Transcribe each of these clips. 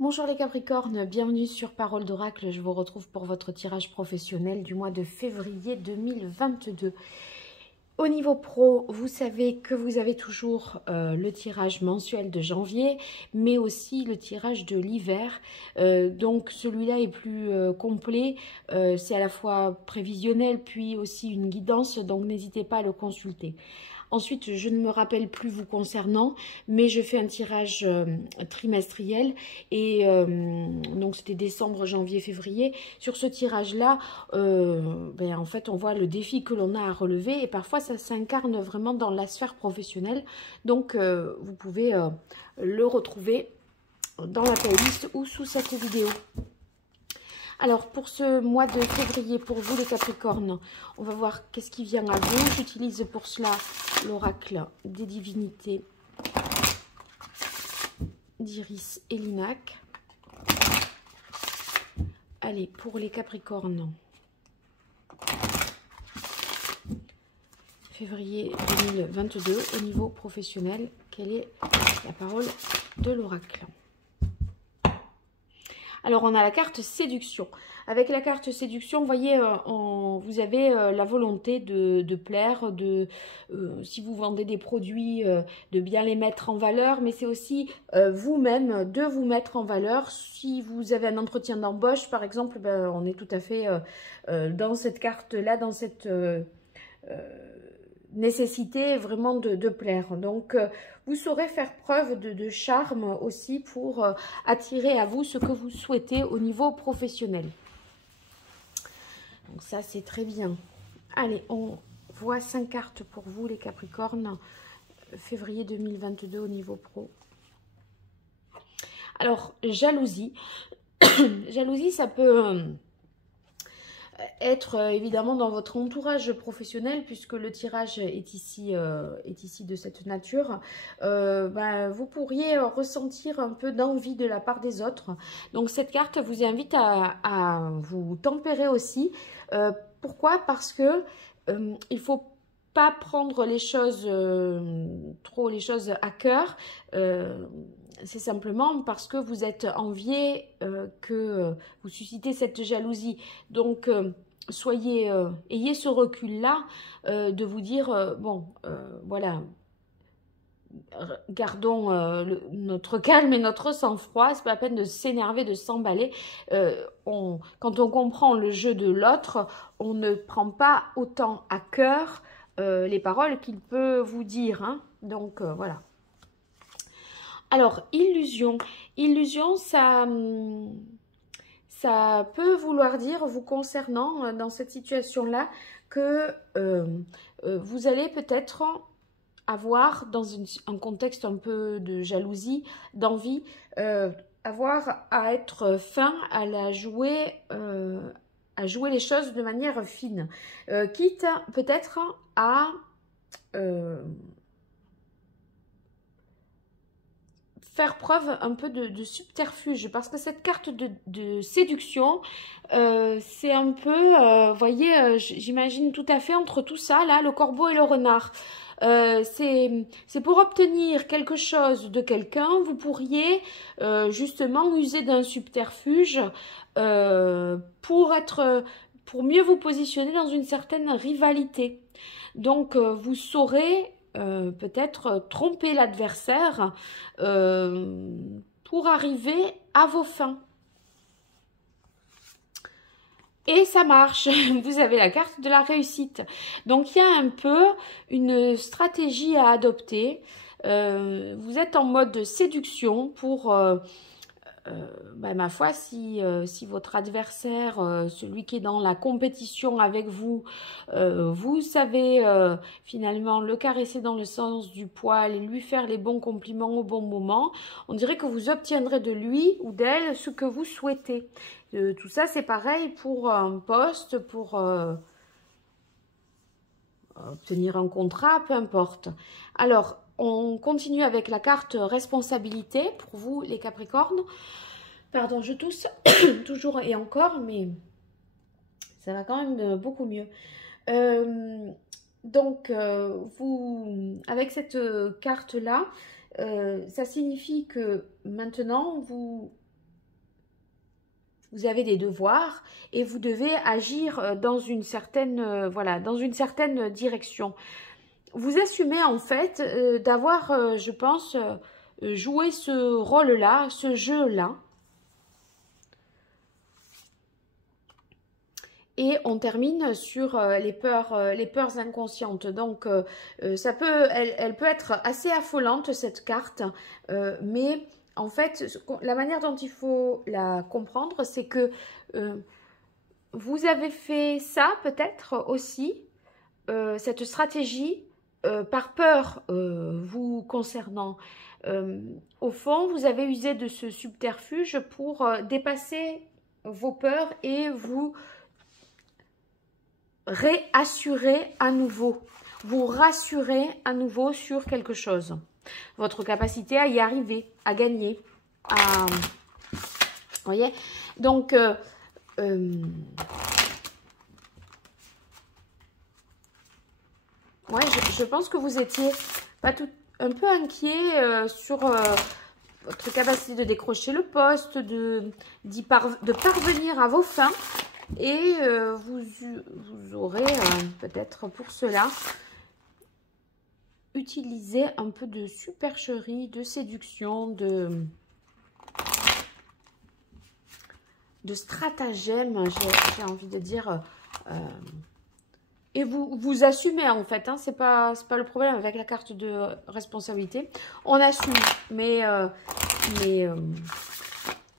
Bonjour les Capricornes, bienvenue sur Parole d'Oracle. Je vous retrouve pour votre tirage professionnel du mois de février 2022. Au niveau pro, vous savez que vous avez toujours le tirage mensuel de janvier, mais aussi le tirage de l'hiver. Donc celui-là est plus complet, c'est à la fois prévisionnel puis aussi une guidance, donc n'hésitez pas à le consulter. Ensuite, je ne me rappelle plus vous concernant, mais je fais un tirage trimestriel et donc c'était décembre, janvier, février. Sur ce tirage-là, en fait, on voit le défi que l'on a à relever et parfois ça s'incarne vraiment dans la sphère professionnelle. Donc, vous pouvez le retrouver dans la playlist ou sous cette vidéo. Alors, pour ce mois de février, pour vous les Capricornes, on va voir qu'est-ce qui vient à vous. J'utilise pour cela l'oracle des divinités d'Iris et Linac. Allez, pour les Capricornes, février 2022, au niveau professionnel, quelle est la parole de l'oracle ? Alors, on a la carte séduction. Avec la carte séduction, vous voyez, vous avez la volonté de plaire, si vous vendez des produits, de bien les mettre en valeur, mais c'est aussi vous-même de vous mettre en valeur. Si vous avez un entretien d'embauche, par exemple, on est tout à fait dans cette carte-là, dans cette nécessité vraiment de plaire. Donc, vous saurez faire preuve de charme aussi pour attirer à vous ce que vous souhaitez au niveau professionnel. Donc ça, c'est très bien. Allez, on voit 5 cartes pour vous, les Capricornes, février 2022 au niveau pro. Alors, jalousie. Jalousie, ça peut être évidemment dans votre entourage professionnel, puisque le tirage est ici de cette nature. Vous pourriez ressentir un peu d'envie de la part des autres. Donc cette carte vous invite à vous tempérer aussi. Pourquoi? Parce que il faut pas prendre les choses les choses à cœur. C'est simplement parce que vous êtes envié que vous suscitez cette jalousie. Donc, ayez ce recul-là de vous dire, voilà, gardons notre calme et notre sang-froid. C'est pas la peine de s'énerver, de s'emballer. Quand on comprend le jeu de l'autre, on ne prend pas autant à cœur les paroles qu'il peut vous dire. Hein. Donc, voilà. Alors, illusion. Illusion, ça peut vouloir dire, vous concernant dans cette situation-là, que vous allez peut-être avoir, dans un contexte un peu de jalousie, d'envie, avoir à être fin, à jouer les choses de manière fine. Quitte peut-être à... faire preuve un peu de subterfuge, parce que cette carte de séduction, c'est un peu, voyez, j'imagine tout à fait entre tout ça, là, le corbeau et le renard. C'est pour obtenir quelque chose de quelqu'un, vous pourriez justement user d'un subterfuge pour mieux vous positionner dans une certaine rivalité. Donc, vous saurez peut-être tromper l'adversaire pour arriver à vos fins. Et ça marche, vous avez la carte de la réussite. Donc, il y a un peu une stratégie à adopter. Vous êtes en mode séduction pour... ma foi, si votre adversaire, celui qui est dans la compétition avec vous, vous savez finalement le caresser dans le sens du poil et lui faire les bons compliments au bon moment, on dirait que vous obtiendrez de lui ou d'elle ce que vous souhaitez. Tout ça, c'est pareil pour un poste, pour obtenir un contrat, peu importe. Alors, on continue avec la carte responsabilité pour vous, les Capricornes. Pardon, je tousse toujours et encore, mais ça va quand même beaucoup mieux. Avec cette carte-là, ça signifie que maintenant, vous vous avez des devoirs et vous devez agir dans une certaine, voilà, dans une certaine direction. Vous assumez en fait d'avoir, je pense, joué ce rôle-là, ce jeu-là. Et on termine sur les peurs inconscientes. Donc, elle peut être assez affolante, cette carte. Mais en fait, la manière dont il faut la comprendre, c'est que vous avez fait ça peut-être aussi, cette stratégie, par peur vous concernant. Au fond, vous avez usé de ce subterfuge pour dépasser vos peurs et vous réassurer à nouveau, vous rassurer à nouveau sur quelque chose. Votre capacité à y arriver, à gagner, à... Vous voyez? Donc, ouais, je pense que vous étiez pas tout, un peu inquiet sur votre capacité de décrocher le poste, de parvenir à vos fins. Et vous aurez peut-être pour cela utilisé un peu de supercherie, de séduction, de stratagème, j'ai envie de dire. Et vous assumez en fait, hein, c'est pas le problème avec la carte de responsabilité. On assume, mais je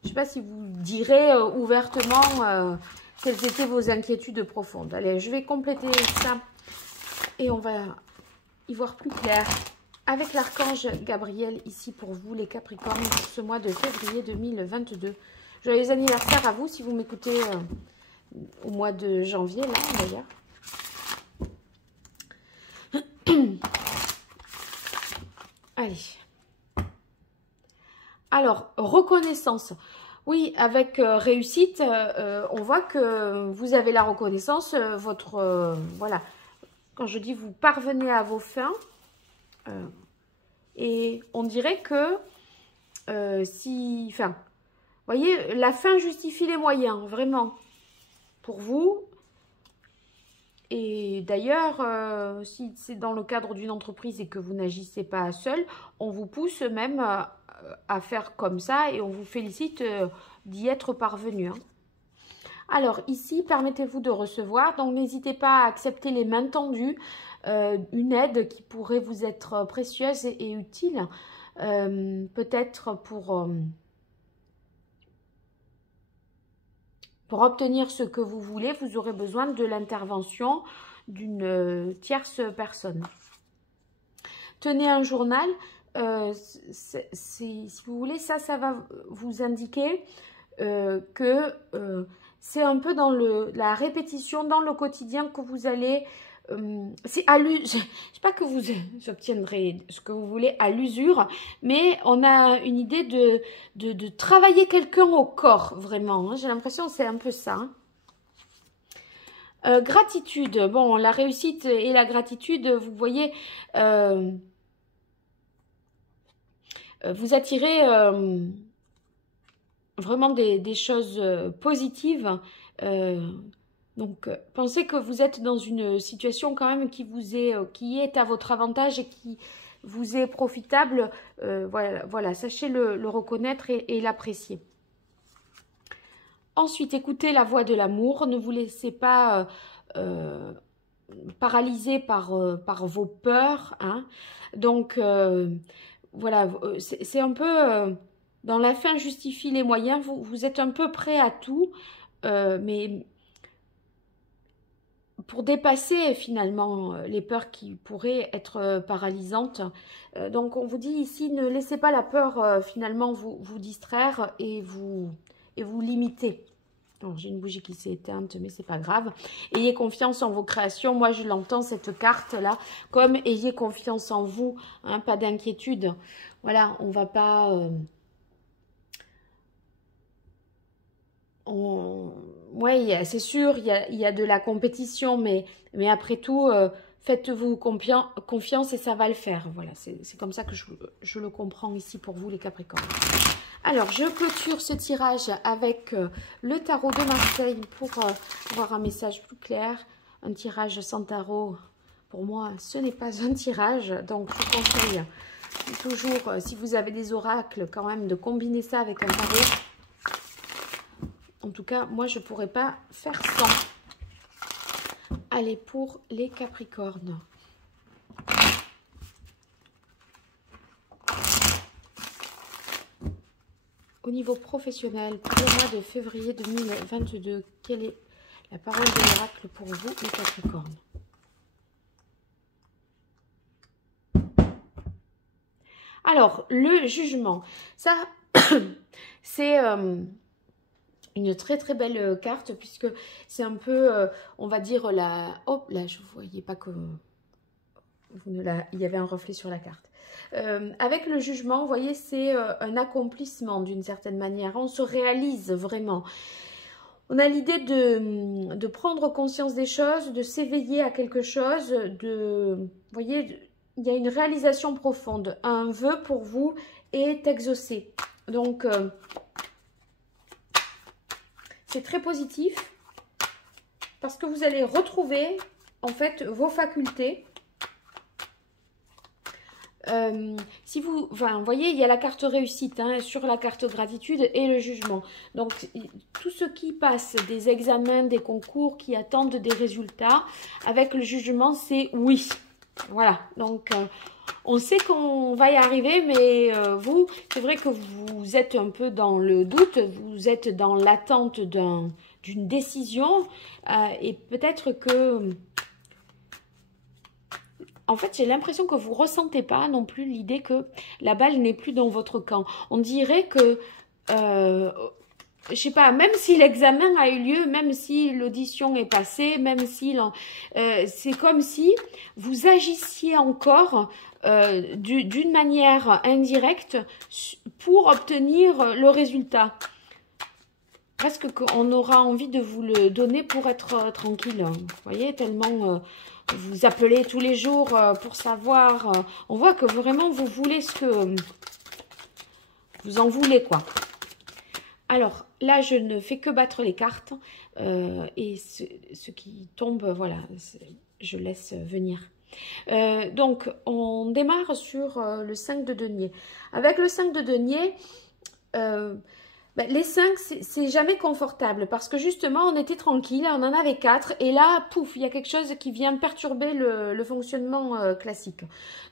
sais pas si vous direz ouvertement... quelles étaient vos inquiétudes profondes. Allez, je vais compléter ça et on va y voir plus clair avec l'archange Gabriel ici pour vous, les Capricornes, pour ce mois de février 2022. Joyeux anniversaire à vous si vous m'écoutez au mois de janvier, là d'ailleurs. Allez. Alors, reconnaissance. Oui, avec réussite, on voit que vous avez la reconnaissance, voilà, quand je dis vous parvenez à vos fins, et on dirait que vous voyez, la fin justifie les moyens, vraiment, pour vous. Et d'ailleurs, si c'est dans le cadre d'une entreprise et que vous n'agissez pas seul, on vous pousse même à faire comme ça et on vous félicite d'y être parvenu. Hein. Alors ici, permettez-vous de recevoir, donc n'hésitez pas à accepter les mains tendues, une aide qui pourrait vous être précieuse et utile, peut-être pour obtenir ce que vous voulez, vous aurez besoin de l'intervention d'une tierce personne. Tenez un journal. Si vous voulez, ça va vous indiquer que c'est un peu dans la répétition, dans le quotidien que vous allez... je ne sais pas que vous obtiendrez ce que vous voulez à l'usure, mais on a une idée de travailler quelqu'un au corps, vraiment. Hein. J'ai l'impression que c'est un peu ça. Hein. Gratitude. Bon, la réussite et la gratitude, vous voyez... vous attirez vraiment des choses positives. Donc, pensez que vous êtes dans une situation quand même qui est à votre avantage et qui vous est profitable. Voilà, sachez le reconnaître et l'apprécier. Ensuite, écoutez la voix de l'amour. Ne vous laissez pas paralyser par vos peurs. Hein. Donc... voilà, c'est un peu, dans la fin justifie les moyens, vous êtes un peu prêt à tout, mais pour dépasser finalement les peurs qui pourraient être paralysantes. Donc on vous dit ici, ne laissez pas la peur finalement vous distraire et vous limiter. J'ai une bougie qui s'est éteinte, mais c'est pas grave. Ayez confiance en vos créations. Moi, je l'entends, cette carte-là, comme ayez confiance en vous. Hein, pas d'inquiétude. Voilà, on va pas... Oui, c'est sûr, il y a de la compétition, mais après tout, faites-vous confiance et ça va le faire. Voilà, c'est comme ça que je le comprends ici pour vous, les Capricornes. Alors, je clôture ce tirage avec le tarot de Marseille pour avoir un message plus clair. Un tirage sans tarot, pour moi, ce n'est pas un tirage. Donc, je vous conseille toujours, si vous avez des oracles, quand même, de combiner ça avec un tarot. En tout cas, moi, je ne pourrais pas faire sans. Allez, pour les Capricornes. Au niveau professionnel, pour le mois de février 2022, quelle est la parole de l'oracle pour vous, les Capricornes? Alors, le jugement, ça, c'est une très très belle carte, puisque c'est un peu, on va dire, la... Hop, là, je ne voyais pas que... Il y avait un reflet sur la carte. Avec le jugement, vous voyez, c'est un accomplissement d'une certaine manière. On se réalise vraiment. On a l'idée de prendre conscience des choses, de s'éveiller à quelque chose, vous voyez, il y a une réalisation profonde. Un vœu pour vous est exaucé. Donc, c'est très positif parce que vous allez retrouver, en fait, vos facultés. Si vous, enfin, vous voyez, il y a la carte réussite sur la carte gratitude et le jugement. Donc, tous ceux qui passent des examens, des concours, qui attendent des résultats, avec le jugement, c'est oui. Voilà, donc on sait qu'on va y arriver, mais vous, c'est vrai que vous êtes un peu dans le doute, vous êtes dans l'attente d'une décision et peut-être que... En fait, j'ai l'impression que vous ne ressentez pas non plus l'idée que la balle n'est plus dans votre camp. On dirait que, je sais pas, même si l'examen a eu lieu, même si l'audition est passée, même si... c'est comme si vous agissiez encore d'une manière indirecte pour obtenir le résultat. Presque qu'on aura envie de vous le donner pour être tranquille. Vous voyez, tellement... vous appelez tous les jours pour savoir. On voit que vraiment vous voulez ce que vous en voulez, quoi. Alors là, je ne fais que battre les cartes et ce qui tombe, voilà, je laisse venir. Donc, on démarre sur le 5 de denier. Avec le 5 de denier, les 5, c'est jamais confortable parce que justement, on était tranquille, on en avait 4 et là, pouf, il y a quelque chose qui vient perturber le fonctionnement classique.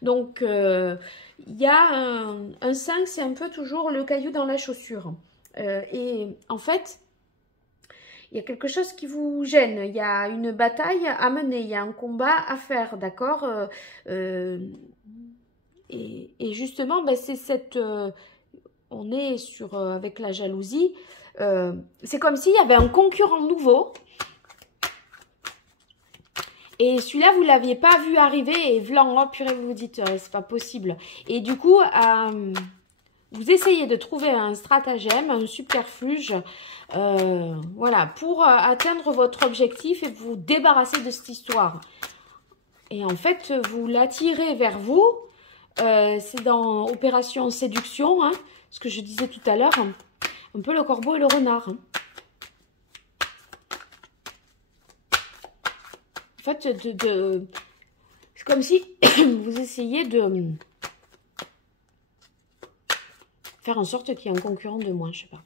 Donc, il y a un 5, c'est un peu toujours le caillou dans la chaussure. Et en fait, il y a quelque chose qui vous gêne, il y a une bataille à mener, il y a un combat à faire, d'accord et justement, c'est cette... on est sur avec la jalousie. C'est comme s'il y avait un concurrent nouveau. Et celui-là, vous ne l'aviez pas vu arriver. Et vlan, oh purée, vous vous dites, c'est pas possible. Et du coup, vous essayez de trouver un stratagème, un subterfuge, voilà, pour atteindre votre objectif et vous débarrasser de cette histoire. Et en fait, vous l'attirez vers vous. C'est dans Opération Séduction, hein, ce que je disais tout à l'heure, un peu le corbeau et le renard. En fait, c'est comme si vous essayez de faire en sorte qu'il y ait un concurrent de moins, je sais pas.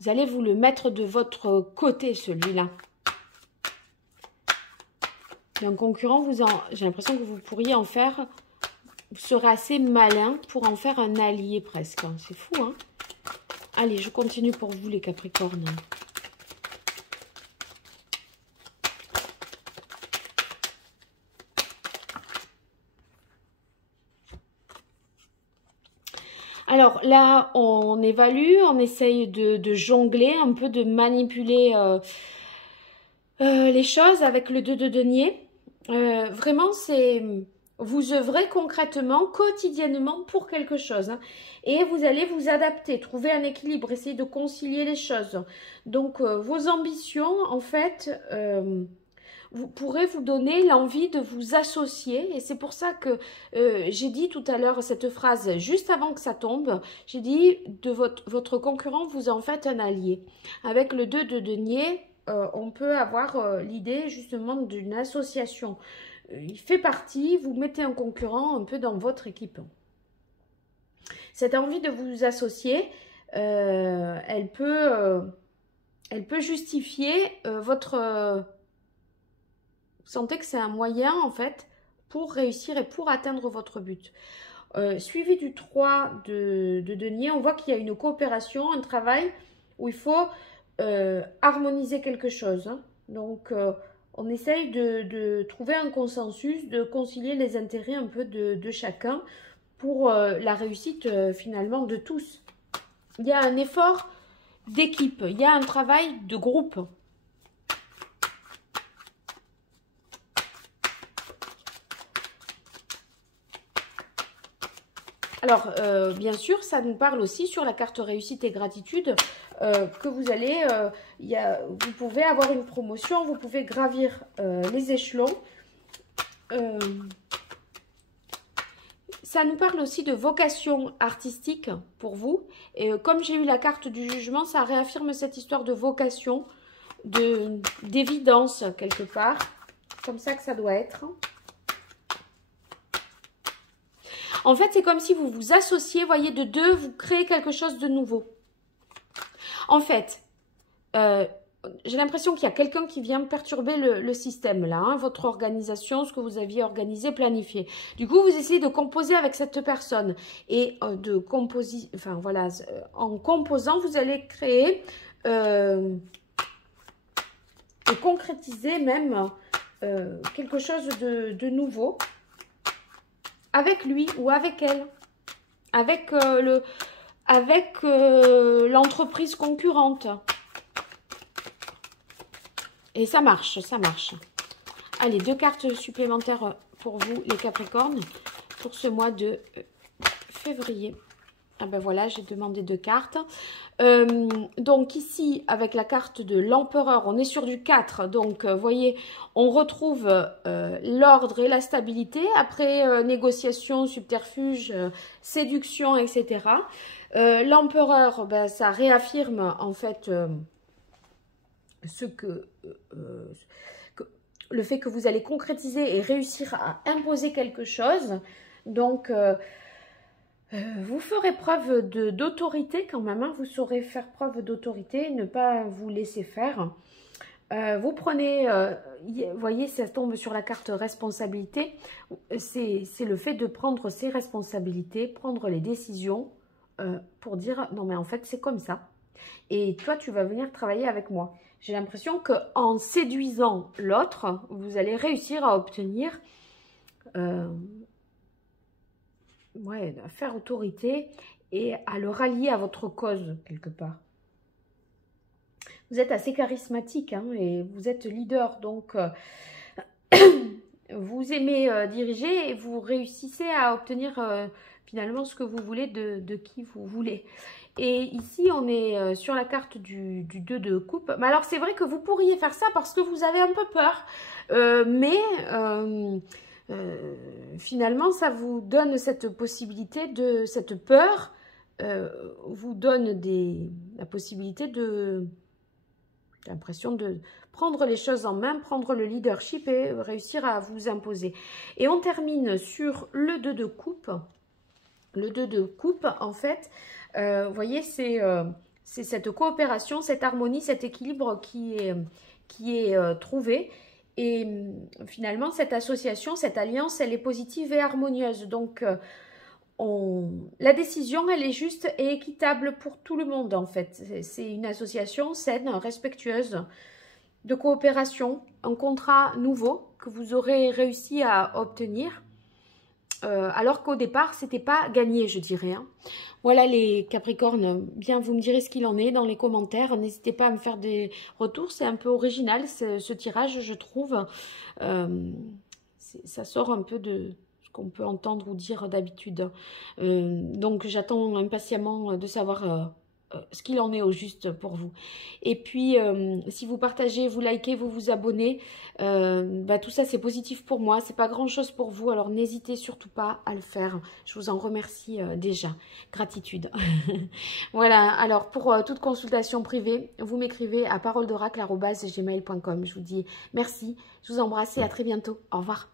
Vous allez vous le mettre de votre côté, celui-là. Un concurrent, j'ai l'impression que vous pourriez en faire, vous serez assez malin pour en faire un allié presque. C'est fou, hein? Allez, je continue pour vous, les Capricornes. Alors là, on évalue, on essaye de jongler, un peu de manipuler les choses avec le 2 de denier. Vraiment, c'est vous œuvrez concrètement, quotidiennement pour quelque chose. Hein, et vous allez vous adapter, trouver un équilibre, essayer de concilier les choses. Donc, vos ambitions, en fait, pourrait vous donner l'envie de vous associer. Et c'est pour ça que j'ai dit tout à l'heure cette phrase, juste avant que ça tombe, j'ai dit de votre concurrent, vous en faites un allié. Avec le 2 de denier, on peut avoir l'idée justement d'une association. Il fait partie, vous mettez un concurrent un peu dans votre équipe. Cette envie de vous associer, elle peut justifier votre... vous sentez que c'est un moyen, en fait, pour réussir et pour atteindre votre but. Suivi du 3 de denier, on voit qu'il y a une coopération, un travail où il faut harmoniser quelque chose. Hein. Donc, on essaye de trouver un consensus, de concilier les intérêts un peu de chacun pour la réussite finalement de tous. Il y a un effort d'équipe, il y a un travail de groupe. Alors, bien sûr, ça nous parle aussi sur la carte réussite et gratitude que vous allez, vous pouvez avoir une promotion, vous pouvez gravir les échelons. Ça nous parle aussi de vocation artistique pour vous. Et comme j'ai eu la carte du jugement, ça réaffirme cette histoire de vocation, d'évidence quelque part. Comme ça que ça doit être. En fait, c'est comme si vous vous associez, voyez, de deux, vous créez quelque chose de nouveau. En fait, j'ai l'impression qu'il y a quelqu'un qui vient perturber le système là, hein, votre organisation, ce que vous aviez organisé, planifié. Du coup, vous essayez de composer avec cette personne et enfin voilà, en composant, vous allez créer et concrétiser même quelque chose de nouveau avec lui ou avec elle, avec l'entreprise concurrente. Et ça marche, ça marche. Allez, 2 cartes supplémentaires pour vous, les Capricornes, pour ce mois de février. Ah ben voilà, j'ai demandé 2 cartes. Donc ici, avec la carte de l'empereur, on est sur du 4. Donc, vous voyez, on retrouve l'ordre et la stabilité. Après, négociation, subterfuge, séduction, etc. L'empereur, ben, ça réaffirme en fait... le fait que vous allez concrétiser et réussir à imposer quelque chose. Donc, vous ferez preuve d'autorité quand même. Hein. Vous saurez faire preuve d'autorité, ne pas vous laisser faire. Vous prenez, vous voyez, ça tombe sur la carte responsabilité. C'est le fait de prendre ses responsabilités, prendre les décisions pour dire, non mais en fait c'est comme ça. Et toi, tu vas venir travailler avec moi. J'ai l'impression qu'en séduisant l'autre, vous allez réussir à obtenir, à faire autorité et à le rallier à votre cause, quelque part. Vous êtes assez charismatique hein, et vous êtes leader, donc vous aimez diriger et vous réussissez à obtenir finalement ce que vous voulez de qui vous voulez. Et ici, on est sur la carte du 2 de coupe. Mais alors, c'est vrai que vous pourriez faire ça parce que vous avez un peu peur. Finalement, ça vous donne cette possibilité de... Cette peur vous donne la possibilité de... J'ai l'impression de prendre les choses en main, prendre le leadership et réussir à vous imposer. Et on termine sur le 2 de coupe. Le 2 de coupe, en fait... vous voyez, c'est cette coopération, cette harmonie, cet équilibre qui est trouvé. Et finalement, cette association, cette alliance, elle est positive et harmonieuse. Donc, la décision, elle est juste et équitable pour tout le monde, en fait. C'est une association saine, respectueuse, de coopération, un contrat nouveau que vous aurez réussi à obtenir. Alors qu'au départ, c'était pas gagné, je dirais. Hein. Voilà les Capricornes, bien vous me direz ce qu'il en est dans les commentaires. N'hésitez pas à me faire des retours, c'est un peu original ce tirage, je trouve. Ça sort un peu de ce qu'on peut entendre ou dire d'habitude. Donc j'attends impatiemment de savoir ce qu'il en est au juste pour vous. Et puis, si vous partagez, vous likez, vous vous abonnez, tout ça c'est positif pour moi, c'est pas grand chose pour vous, alors n'hésitez surtout pas à le faire. Je vous en remercie déjà, gratitude. Voilà, alors pour toute consultation privée, vous m'écrivez à paroledoracle@gmail.com. Je vous dis merci, je vous embrasse et à très bientôt. Au revoir.